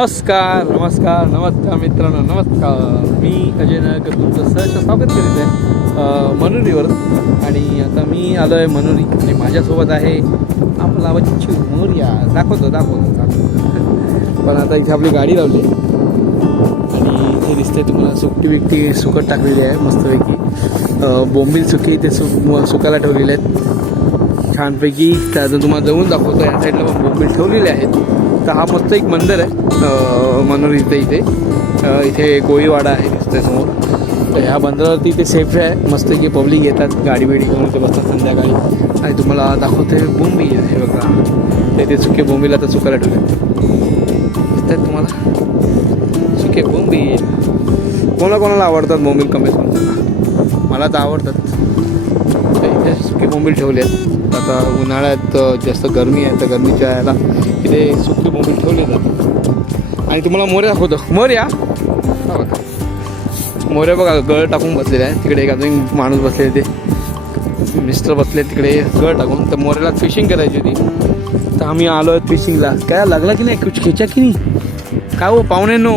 नमस्कार नमस्कार नमस्कार मित्रांनो नमस्कार. मी अजय नायक तुमचं सहज स्वागत करीत आहे मनोरीवर. आणि आता मी आलो आहे मनोरी आणि माझ्यासोबत आहे आपला बच्चू मोर्या. दाखवतो दाखवतो दाखवतो. पण आता इथे आपली गाडी लावली आहे. आणि इथे दिसते तुम्हाला सुकटी बिकटी सुकट टाकलेली आहे मस्तपैकी. बोंबील सुकी ते सु सुकायला ठेवलेले आहेत. छानपैकी. तर तुम्हाला जाऊन दाखवतो या साईडला पण बोंबील ठेवलेले आहेत. तर हा मस्त एक मंदिर आहे. अं, मनोर इथे इथे. इथे कोळीवाडा आहे दिसतंय समोर. तर ह्या बंदरावरती इथे सेफ आहे. मस्त की पब्लिक येतात. गाडी बिडी घेऊन ते बसतात संध्याकाळी. आणि तुम्हाला दाखवते बोंबी आहे बघा. ते ते सुके बोंबीला तर सुकायला ठेवले दिसत आहेत तुम्हाला? सुके बोंबी कोणा कोणाला आवडतात बोंबील कमी मला तर आवडतात. सुके बोंबील ठेवले आहेत. आता उन्हाळ्यात जास्त गरमी आहे तर गरमीच्या याला तिथे सुके बोंबील ठेवले जातात. आणि तुम्हाला मोऱ्या दाखवतो. मोऱ्या हा बघा. मोऱ्या बघा गळ टाकून बसलेले आहे तिकडे एक अजून माणूस बसलेले ते. मिस्टर बसले तिकडे गळ टाकून. तर मोऱ्याला फिशिंग करायची होती. तर आम्ही आलो आहे फिशिंगला काय लागला की नाही? कुछ खेचा की नाही? काय हो पाहुणे नो?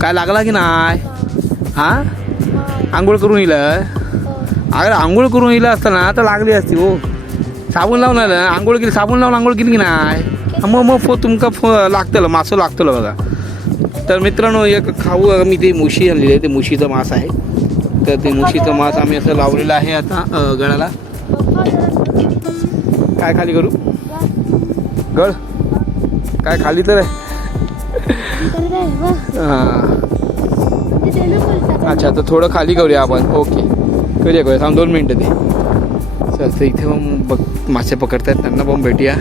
काय लागला की नाही? हां? आंघोळ करून येईल अगर आंघोळ करून येईल असताना तर लागली असती हो. साबण लावून आलं. आंघोळ केली साबण लावून आंघोळ केली की नाही? मग मग फो तुमका फो लागतलं मासं लागतलं बघा. तर मित्रांनो एक खाऊ मी ते मुशी आणलेली आहे. ते मुशीचं मांस आहे. तर ते मुशीचं मांस आम्ही असं लावलेलं आहे आता गळाला. काय खाली करू? गळ. काय खाली तर आहे? हां. अच्छा तर थोडं खाली करूया आपण. ओके. करूया करूया थांब दोन मिनटं ते चल तर इथे मग बघ मासे पकडतायत त्यांना पण भेटूया.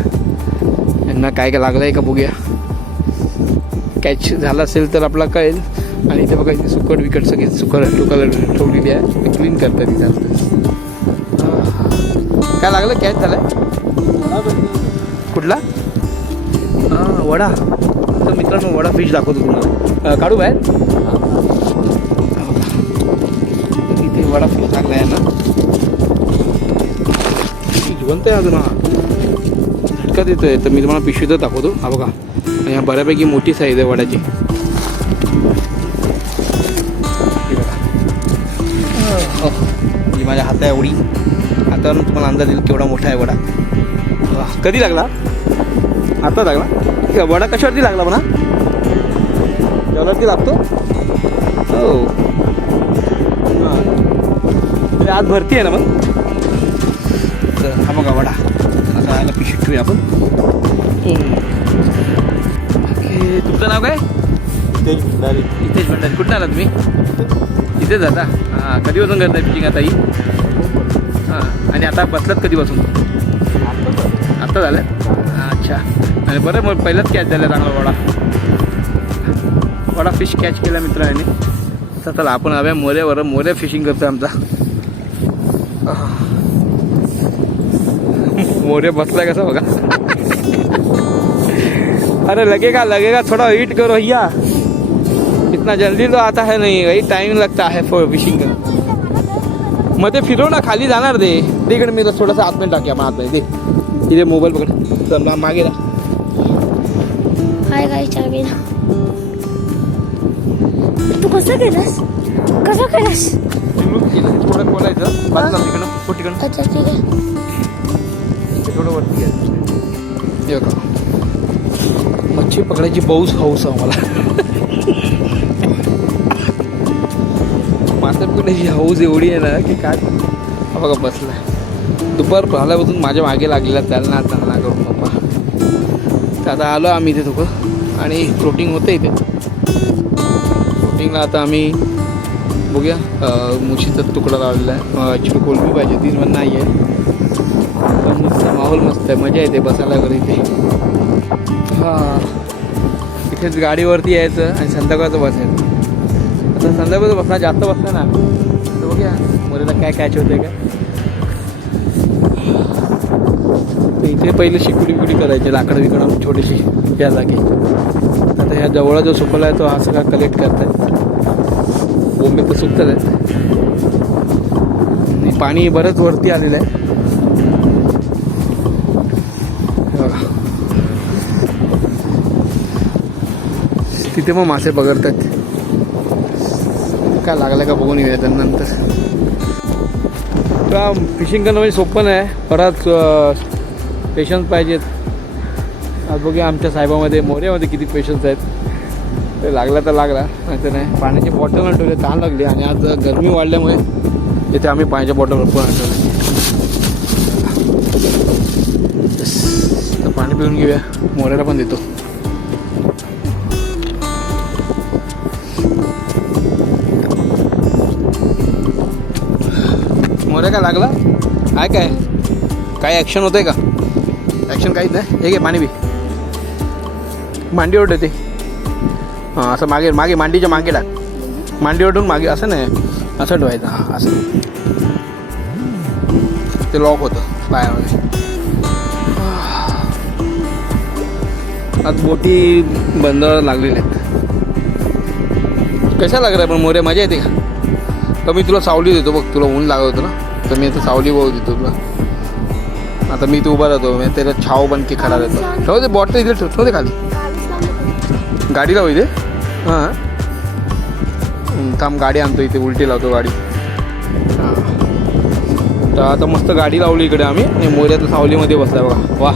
यांना काय काय लागलं आहे का बघूया. कॅच झाला असेल तर आपला कळेल. आणि इथे बघा इथे सुकट विकट सगळे सुकट टुकाला ठेवलेली आहे. क्लीन करतात इथे आपलं काय लागलं? कॅच झालाय? कुठला? हां वडा. तर मित्रांनो वडा फिश दाखवतो तुम्हाला काढू बाहेर? इथे वडा फिश लागला आहे ना जिवंत आहे अजून हा. झटका आहे तर मी तुम्हाला पिशवीतच दाखवतो. हा बघा. आणि बऱ्यापैकी मोठी साईज आहे वड्याची. ही बघा. हो. माझ्या हाता एवढी हातावरून तुम्हाला अंदाज येईल केवढा मोठा आहे वडा. कधी लागला? आता लागला? वडा कशावरती लागला म्हणा? जेवणावरती लागतो? हो. म्हणजे आज भरती आहे ना मग? तर हा बघा वडा. आता याला पिशवीत ठेवूया आपण. ओके तुमचं नाव काय? तेज भंडारी. इथेच भंडारी. कुठं आला तुम्ही? इथेच जाता हां कधीपासून करताय फिशिंग आता ही? हां आणि आता बसलात कधीपासून? आत्ता झालं? अच्छा. आणि बरं मग पहिलाच कॅच झाला चांगला वडा. वडा फिश कॅच केला मित्रांनी. तर चला आपण हव्या मोऱ्यावर. मोऱ्या फिशिंग करतोय आमचा. मोरे बसलाय कसा बघा. अरे लगेगा लगेगा थोड़ा वेट करो भैया. इतना जल्दी तो आता है नहीं भाई टाइम लगता है फॉर फिशिंग का मग ते फिरव ना खाली जाणार दे. तिकडे मी मी थोडासा आतमध्ये टाक्या मग आतमध्ये दे. इथे मोबाईल पकड. चल ना मागे ना हाय काय चावी ना. तू कसं केलंस? कसं केलंस? थोडं बोलायचं बाजूला तिकडं हो तिकडं. अच्छा ठीक आहे. ते थोडं वरती घ्यायचं हे बघा. मच्छी पकडायची बहुस हौस आम्हाला. मासे पकडायची हौस एवढी आहे ना की काय बघा बसला दुपार झाल्यापासून माझ्या मागे लागलेला चालना चालना करून पप्पा. तर आता आलो आम्ही इथे थोडं आणि प्रोटीन होतं इथे. प्रोटीनला आता आम्ही बघूया मुशीचा तुकडा लावलेला आहे ॲक्च्युली कोलबी पाहिजे ती पण नाही आहे पण मस्त माहोल मस्त आहे मजा येते बसायला वगैरे इथे हां इथेच गाडीवरती यायचं आणि संध्याकाळचं बसायचं आता संध्याकाळचं बसणार जास्त बसणार ना। तर बघूया मुलीला काय कॅच होते का इथे पहिले शिकुडी बिकुडी करायची लाकडं विकडं छोटीशी या जागी आता ह्या जवळ जो सुकला आहे तो हा सगळा कलेक्ट करतात बोंबे तर सुकतात आहेत आणि पाणी बरंच वरती आलेलं आहे. तिथे मग मासे पकडतात. काय लागलं का बघून येऊया नंतर. का फिशिंग करणं म्हणजे सोपं नाही. बराच पेशन्स पाहिजेत आज बघूया आमच्या साहेबामध्ये मोऱ्यामध्ये किती पेशन्स आहेत. ते लागला तर लागला. नाही तर नाही पाण्याची बॉटल न ठेवले तहान लागली आणि आज गरमी वाढल्यामुळे इथे आम्ही पाण्याच्या बॉटल पण ठेवले तर पाणी पिऊन घेऊया. मोऱ्याला पण देतो. मोऱ्या काय लागला? आहे काय? काय ॲक्शन होतंय का? ॲक्शन काहीच नाही. हे घे पाणी बी मांडी ओढते हां असं मागे मागे मांडीच्या मागे लाग मांडी ओढून मागे असं नाही. असं ठेवायचं हां असं. ते लॉक होतं पायामध्ये. आज बोटी बंद लागलेल्या आहेत. कशा लागल्या पण मोऱ्या मजा येते का? तर मी तुला सावली देतो बघ तुला ऊन लागत होतं ना? तर मी आता सावली बघू देतो तुला. आता मी तू उभा राहतो मी त्याला छाव बन की खडा राहतो ठेव ते बॉटल इथे ठेव दे खाली. गाडी होईल हां. थांब गाडी आणतो इथे उलटी लावतो गाडी. हां. तर आता मस्त गाडी लावली इकडे आम्ही. आणि मोऱ्यात सावलीमध्ये बसला बघा. वा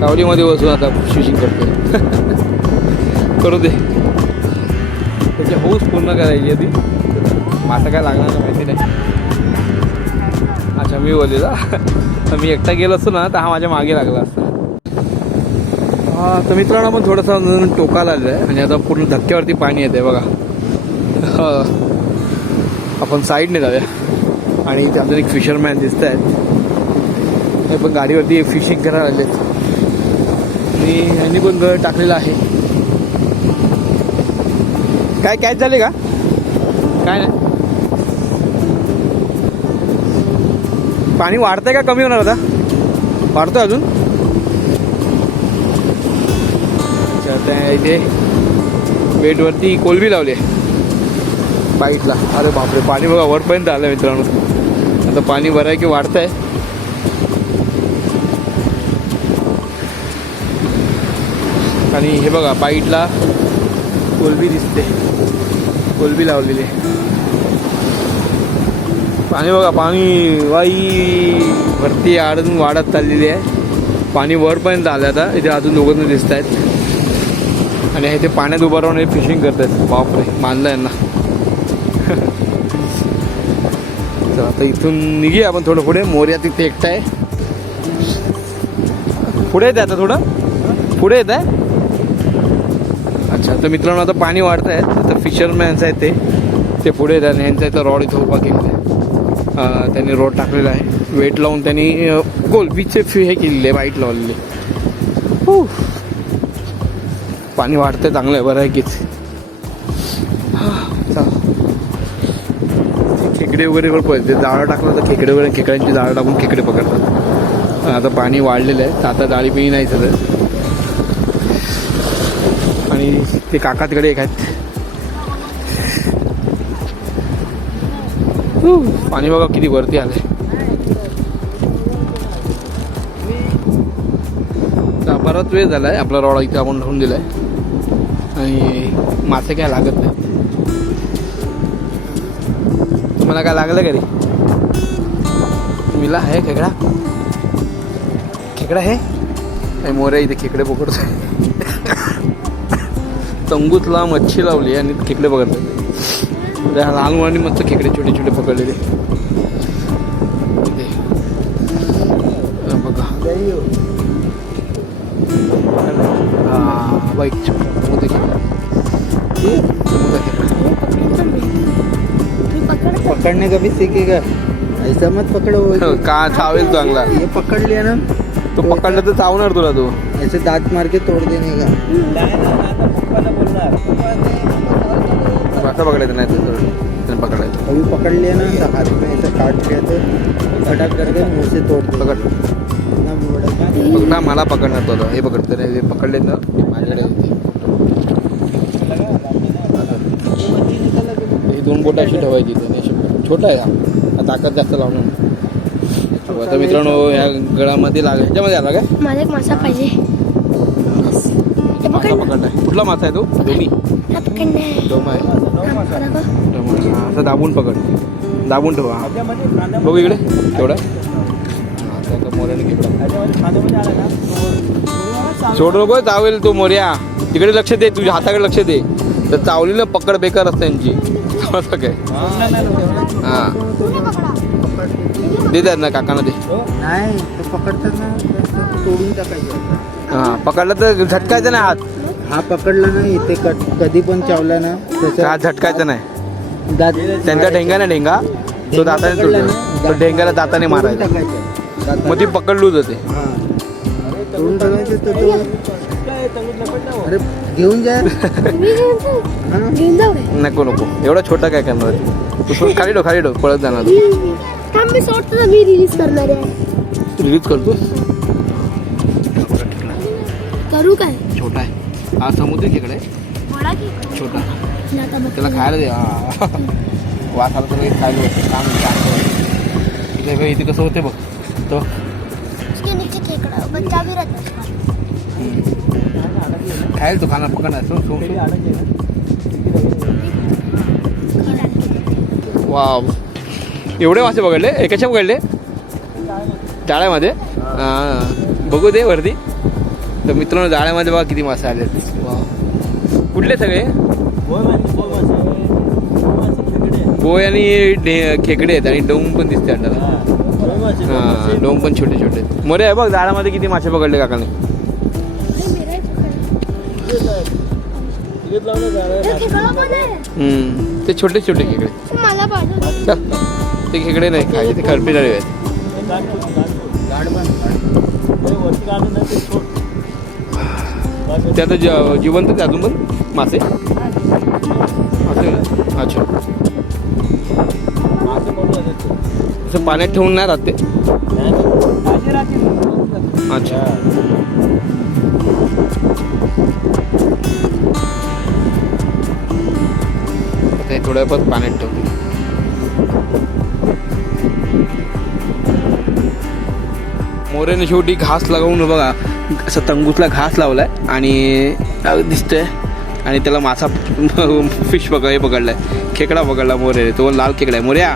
सावलीमध्ये बसून आता फिशिंग करतो करू दे. त्याची हौस पूर्ण करायची आधी. मासा काय लागणार नाही माहिती नाही. अच्छा मी बोललेला. तर मी एकटा गेलो असतो ना तर हा माझ्या मागे लागला असता. तर मित्रांनो पण थोडंसं टोकाला आलेलं आहे. आणि आता पूर्ण धक्क्यावरती पाणी येते बघा. आपण साईडने जाऊया. आणि इथे अजून एक फिशरमॅन दिसत आहेत हे पण गाडीवरती फिशिंग करायला आलेत. आणि यांनी पण गळ टाकलेला आहे. काय कॅच झाले का? काय नाही. पाणी वाढतंय का कमी होणार आता? वाढतोय अजून? त्या इथे. बेटवरती कोलबी लावली आहे. बाईटला. अरे बापरे पाणी बघा वरपर्यंत आलं मित्रांनो. आता पाणी बरं आहे की वाढतं आहे? आणि हे बघा बाईटला कोलबी दिसते. कोलबी लावलेली आहे. पाणी बघा पाणी. वाई. वरती आडून वाढत चाललेली आहे. पाणी वरपर्यंत आलं आता. इथे अजून दोघं दिसत आहेत आणि हे ते पाण्यात उभं राहून हे फिशिंग करतात बापरे मानलं यांना. तर आता इथून निघूया आपण थोडं पुढे. मोर्या तिथे एकटा आहे. पुढे येते आता थोडं? पुढे येत आहे अच्छा तर मित्रांनो आता पाणी वाढत आहे आता फिशरमॅन्स आहेत ते. ते पुढे येतात आणि यांचा इथं रॉड इथं उभा केलेला आहे. त्यांनी रोड टाकलेला आहे. वेट लावून त्यांनी अं, कोलबीचे फी हे केलेले वाईट लावलेले. हू. पाणी वाढतंय चांगलं आहे बरं आहे कीच खेकडे वगैरे पण पळते जाळं टाकलं तर खेकडे वगैरे खेकड्यांची जाळं टाकून खेकडे पकडतात. आता पाणी वाढलेलं आहे. तर आता जाळी पिणी नाही सगळं. आणि ते काका तिकडे एक आहेत. पाणी बघा किती वरती आलंय. तर बराच वेळ झालाय. आपला रॉड इथे आपण ठेवून दिलाय. आणि मासे काय लागत नाही तुम्हाला काय लागलं का रे मिला आहे खेकडा? खेकडा आहे? मोऱ्या इथे खेकडे पकडतो तंगूतला मच्छी लावली आणि खेकडे पकडतात लहान मुलांनी मस्त खेकडे छोटे छोटे पकडलेले. बघा. बाईक पकड़ने का भी सीखेगा ऐसा मत पकड़ो हो, का चावेल चांगला ये पकड़ लिया ना। तो पकडला तर चावणार तुला तू। ऐसे दांत मार के तोड़ देने का। असं पकडायचं नाही तर पकडायचं अभी पकड़ लिया ना तो हाथ में ऐसे काट लिया तो फटक करके मुंह से तोड़ पकड। ना मला पकडणार तो हे पकड तर हे पकडले ना माझ्याकडे. ही दोन बोट अशी ठेवायची छोटा आहे हा. ताकद जास्त लावणार नाही. आता मित्रांनो या गळामध्ये लाग ह्याच्यामध्ये आला काय? मला एक मासा पाहिजे. मासा पकडलाय कुठला मासा आहे तो? दोन्ही पकडणार डोमा आहे. दाखव. डोमा. असं दाबून पकड. दाबून ठेवा. बघू इकडे. तेवढा. सोड नको चावेल तो मोर्या तिकडे लक्ष दे तुझ्या हाताकडे लक्ष दे. तर चावली ना पकड बेकार असते त्यांची काय हा. दे द्या ना काकांना दे. नाही तो तो तोडून टाकायचं. हा पकडला तर झटकायचं नाही हात. हा पकडला ना इथे कट कधी पण चावला ना त्याचा हात झटकायचं नाही? दात त्यांचा ढेंगा ना ढेंगा. तो दाताने ना, तो ढेंगाला दाताने मारायचा. मग ती पकडलू जाते अरे घेऊन जा. हा? नको नको. एवढा छोटा काय करणार तू? खाली ठेव खाली ठेव. पळत जाणार. मी- रिलीज करणार आहे. रिलीज करतोस? करू काय? छोटा आहे. हा समुद्री की. छोटा. त्याला खायला दे. वास आला तर खायला. छान छान. इथे इथे कसं होते बघ. तो. उसके नीचे खेकड़ा बच्चा भी रहता है। खायला तो खाना पकडणार सोड सोड वाव. एवढे मासे पकडले? एकाच्या पकडले? जाळ्यामध्ये हां. बघू दे वरती. तर मित्रांनो जाळ्यामध्ये बघा किती मासे आले वाव. कुठले सगळे? बोय आणि डे- खेकडे आहेत आणि डोंग पण दिसते आपल्याला. हां. डोंग पण छोटे छोटे. मोरे आहे बघ जाळ्यामध्ये किती मासे पकडले काकाने. ते छोटे छोटे खेकडे. ते खेकडे नाही खायचे ते खरपी झाले आहेत. ते आता जिवंत अजून पण मासे? मासे अच्छा. असं पाण्यात ठेवून नाही राहते अच्छा. थोड्या वेळात पाण्यात ठेवते मोरेने शेवटी घास लावून बघा असं तंगूसला घास लावलाय आणि दिसतंय आणि त्याला मासा फिश पकड हे पकडलाय. खेकडा पकडला मोरे तो लाल खेकडा आहे. मोऱ्या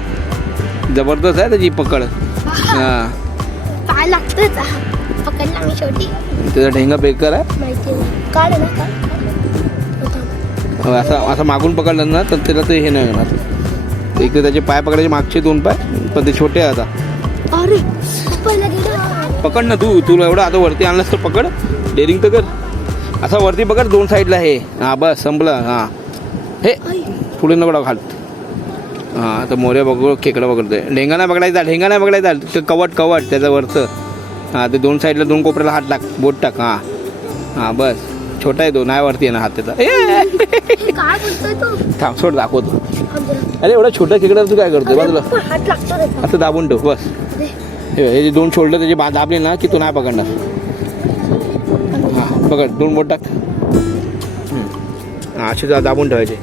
जबरदस्त आहे त्याची पकड. हां. शेवटी. त्याचा ढेंगा बेकार आहे. असा असं मागून पकडलं ना तर त्याला ते हे नाही होणार. एक तर त्याचे पाय पकडायचे मागचे दोन पाय पण ते छोटे आता. पकड ना तू तुला एवढं आता वरती आणलंस तर पकड. डेअरिंग तर कर. असा वरती पकड दोन साईडला हे. हां बस संपलं. हां. हे पुढे नको घाल. हां तर मोऱ्या बघ खेकडं पकडतोय. ढेंगा नाही पकडायचा ढेंगा नाही पकडायचा. ते कवट कवट त्याचं वरचं हां ते दोन साईडला दोन कोपऱ्याला हात टाक बोट टाक. हां. हां बस. छोटा आहे तो नाही वरती आहे ना हात त्याचा. ए! काय बोलतोय तू? थांब सोड दाखवतो. अरे एवढा छोटा खेकडा तू काय करतोय? बाजूला. हात लागतो. असं दाबून ठेव बस. हे हे जे दोन शोल्डर त्याचे बा दाबले ना की तो नाही पकडणार. हां पकड दोन बोट टाक. हम्म. हां असे दा- दाबून ठेवायचे.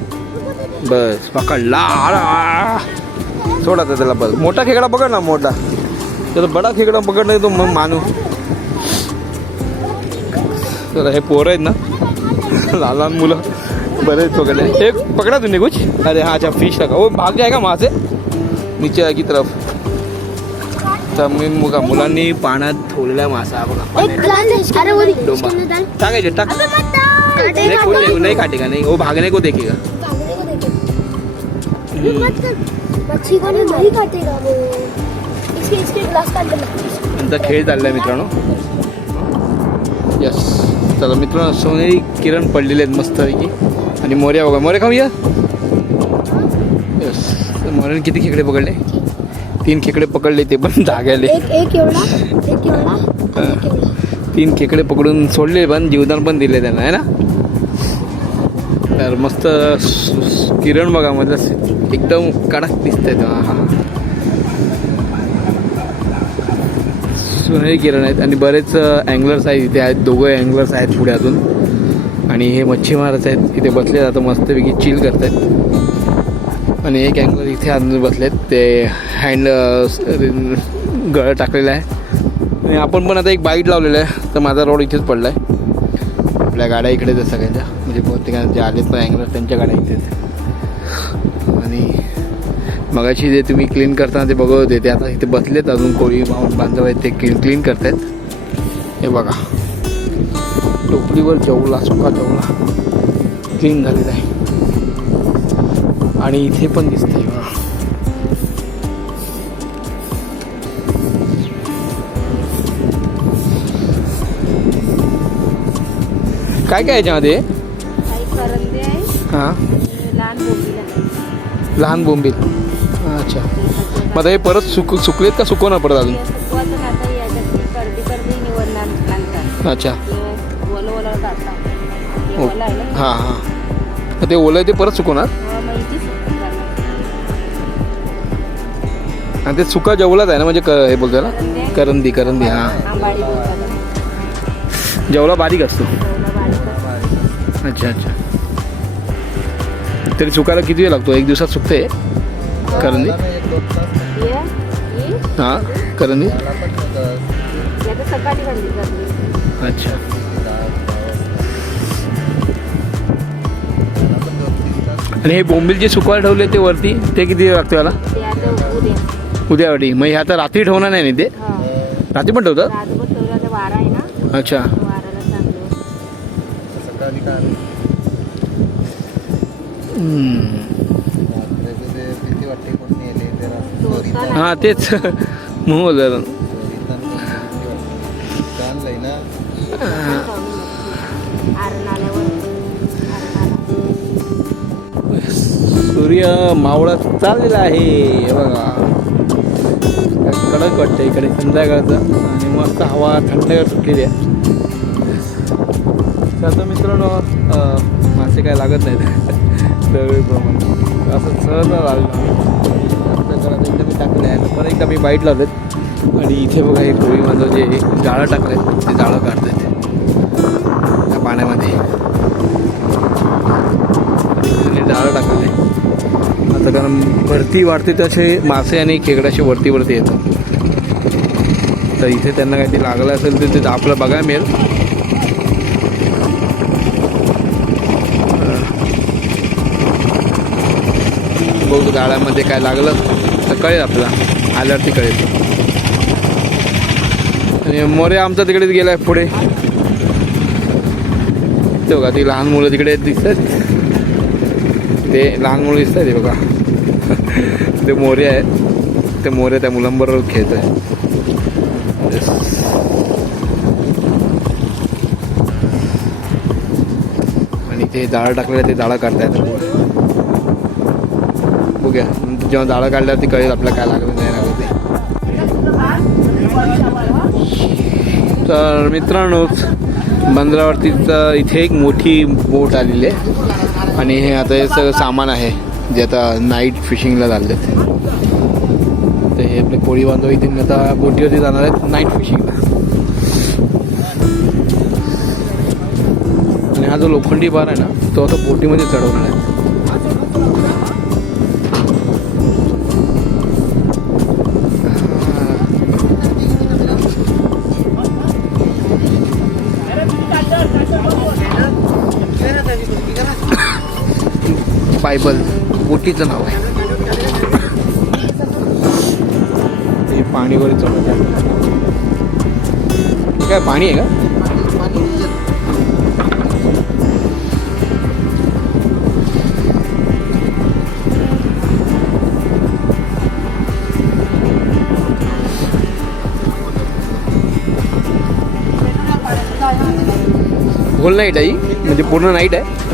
बस पकडला. आला. सोड आता त्याला बस. मोठा खेकडा पकड ना मोठा. त्याचा बडा खेकडा पकड नाही तो मग मानू तर हे पोरं आहेत ना. लहान लहान मुलं. बरेच पकडले एक पकडा तुम्ही कुछ. अरे हाँ अच्छा फिश रखा वो भाग जाएगा वहाँ से नीचे की तरफ? तर मी मुलांनी पाण्यात ठेवलेला मासा बघा. है टाकायचे टाक डाल काटे नहीं कोई नहीं, नहीं काटेगा नहीं वो भागने को देखेगा को देखे को नहीं नहीं का खेळ चाललाय मित्रांनो. यस चला मित्रांनो सोनेरी किरण पडलेले आहेत मस्तपैकी. आणि मोर्या बघा मोर्या खाऊया यस मोऱ्याने किती खेकडे पकडले? तीन खेकडे पकडले ते पण एवढा? तीन खेकडे पकडून सोडले पण जीवदान पण दिले त्यांना आहे ना? तर मस्त किरण बघा मधलं एकदम कडक दिसतंय तो. हा. सोनेरी केलं नाहीत. आणि बरेच अँगलर्स आहेत इथे आहेत दोघं अँगलर्स आहेत पुढे अजून. आणि हे मच्छीमारच आहेत. इथे बसले जातं मस्तपैकी चिल करत आहेत आणि एक अँगलर इथे अजून बसलेत. ते हँड गळ टाकलेलं आहे. आणि आपण पण आता एक बाईट लावलेलं आहे. तर माझा रोड इथेच पडला आहे आपल्या गाड्या इकडेच आहेत सगळ्यांच्या. म्हणजे बहुतेक जे आलेत पण अँगलर त्यांच्या गाड्या इथेच आणि मगाशी जे तुम्ही क्लीन करताना ते बघत होते ते आता इथे बसलेत अजून कोळी बांधव आहेत ते क्लीन क्लीन करतायत. हे बघा. टोपलीवर जेवला सुका जेवला. क्लीन झालेला आहे. आणि इथे पण दिसतंय बघा. काय काय याच्यामध्ये? हां. लहान बोंबील. अच्छा. मग आता हे परत सुक सुकलेत का सुकवणार परत अजून? हे सुकवायचं कर्दी कर्दी निवडणार अच्छा. हे ओलं ओलं काढता. हे ओ. ओलं आहे ना? हां हां. मग ते ओलं आहे ते परत सुकवणार? तेव्हा जाणार. आणि ते सुका जेवलाच आहे ना म्हणजे क हे बोलतो ना? करंदे करंदी हां. आंबाडी बोलतात. जेवला बारीक असतो. ओलं बारीक असतं. अच्छा अच्छा. तरी सुकायला किती वेळ लागतो? एक दिवसात सुकते? करंदी हां करंदी अच्छा. आणि हे बोंबील जे सुकवायला ठेवले ते वरती ते किती वेळ लागतो याला? उद्या वाटी मग हे आता रात्री ठेवणार नाही ना ते रात्री पण ठेवतात? अच्छा. हम्म. हां तेच. मग सूर्य मावळत चाललेला आहे. हे बघा. काय कडक वाटतं इकडे संध्याकाळचं. आणि मस्त हवा थंडगार सुटलेली आहे. त्याचं मित्रांनो मासे काय लागत नाहीत. दरवेळीप्रमाणे असं सहज लागलं. तर आता एकदा मी टाकले आहे परत एकदा मी बाईट लावलेत. आणि इथे बघा हे कोळी माझं जे जाळं टाकलं ते जाळं काढतात त्या पाण्यामध्ये. जाळं टाकलं आता कारण भरती वाढते तसे मासे आणि खेकड्याचे वरती वरती येतात. तर इथे त्यांना काहीतरी लागलं असेल तर ते आपलं बघायला मिळेल. बघू जाळ्यामध्ये काय लागलं. कळेल आपला आल्यावरती कळेल. आणि मोरे आमचा तिकडेच गेलाय पुढे. ते बघा ती लहान मुलं तिकडे दिसतात. ते लहान मुलं दिसत आहे बघा. ते मोरे आहेत. ते मोरे त्या मुलांबरोबर खेळत आहे आणि ते जाळं टाकलेलं ते जाळं काढतायत. बघूया. जेव्हा जाळं काढल्यावर ती कळेल आपल्याला काय लागलं नाही लागलं ते. तर मित्रांनोच बंदरावरतीच इथे एक मोठी बोट आलेली आहे. आणि हे आता हे सगळं सामान आहे जे आता नाईट फिशिंगला चाललेत. ते हे आपले कोळी बांधव इथे आता बोटीवरती जाणार आहेत नाईट फिशिंगला आणि हा जो लोखंडी बार आहे ना तो आता बोटीमध्ये चढवणार आहे. बायबल. बोटीचं नाव आहे. ते पाणीवर चढत आहे. हे काय पाणी आहे का? होल नाईट आहे ही? म्हणजे पूर्ण नाईट आहे?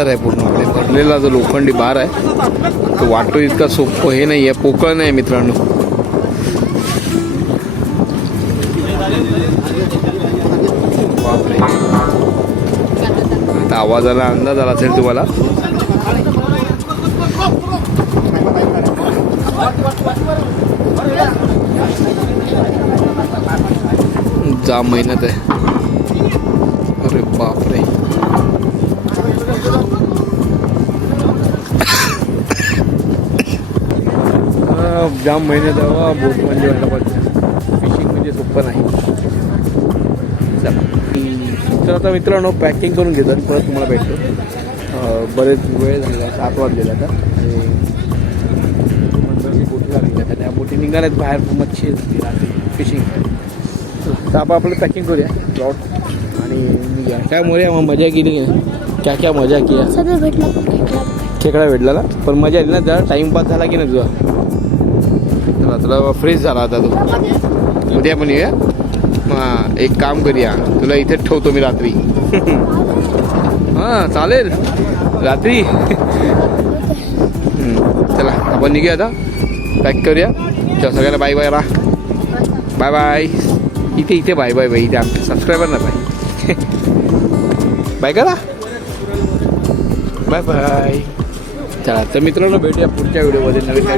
वजनदार आहे पूर्ण. म्हणजे भरलेला जो लोखंडी बार आहे तो वाटतो इतका सोपं हे नाही आहे पोकळ नाही मित्रांनो. बापरे. आता आवाजाला अंदाज आला असेल तुम्हाला? जा मेहनत आहे. अरे बापरे. जाम आहे बा बोट म्हणजे वाटलं फिशिंग म्हणजे सोपं नाही. चला. तर आता मित्रांनो पॅकिंग करून घेतात. परत तुम्हाला भेटतो. बरेच वेळ झालेला आहे. सात वाजलेला आता. आणि बोटी लागलेल्या आता. त्या बोटी निघाल्यात बाहेर. मच्छी फिशिंग तर आपण आपलं पॅकिंग करूया. प्लॉट आणि निघूया. काय मोऱ्या मग मजा केली. क्या क्या मजा किया. भेटला. खेकडा भेटला ना? पण मजा आली ना जरा टाइमपास झाला की नाही तुझा? चला तुला फ्रेश झाला आता तू. उद्या पण ये हां एक काम करूया. तुला इथेच ठेवतो मी रात्री. हां चालेल. रात्री. चला आपण निघूया आता. पॅक करूया. चला सगळ्यांना बाय बाय रा बाय बाय इथे इथे बाय बाय बाय इथे आमचे सबस्क्रायबर ना बाय बाय करा. बाय बाय चला तर मित्रांनो भेटूया पुढच्या व्हिडिओमध्ये. नवीन काय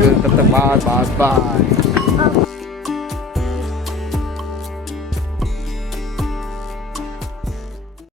बाय बाय बाय.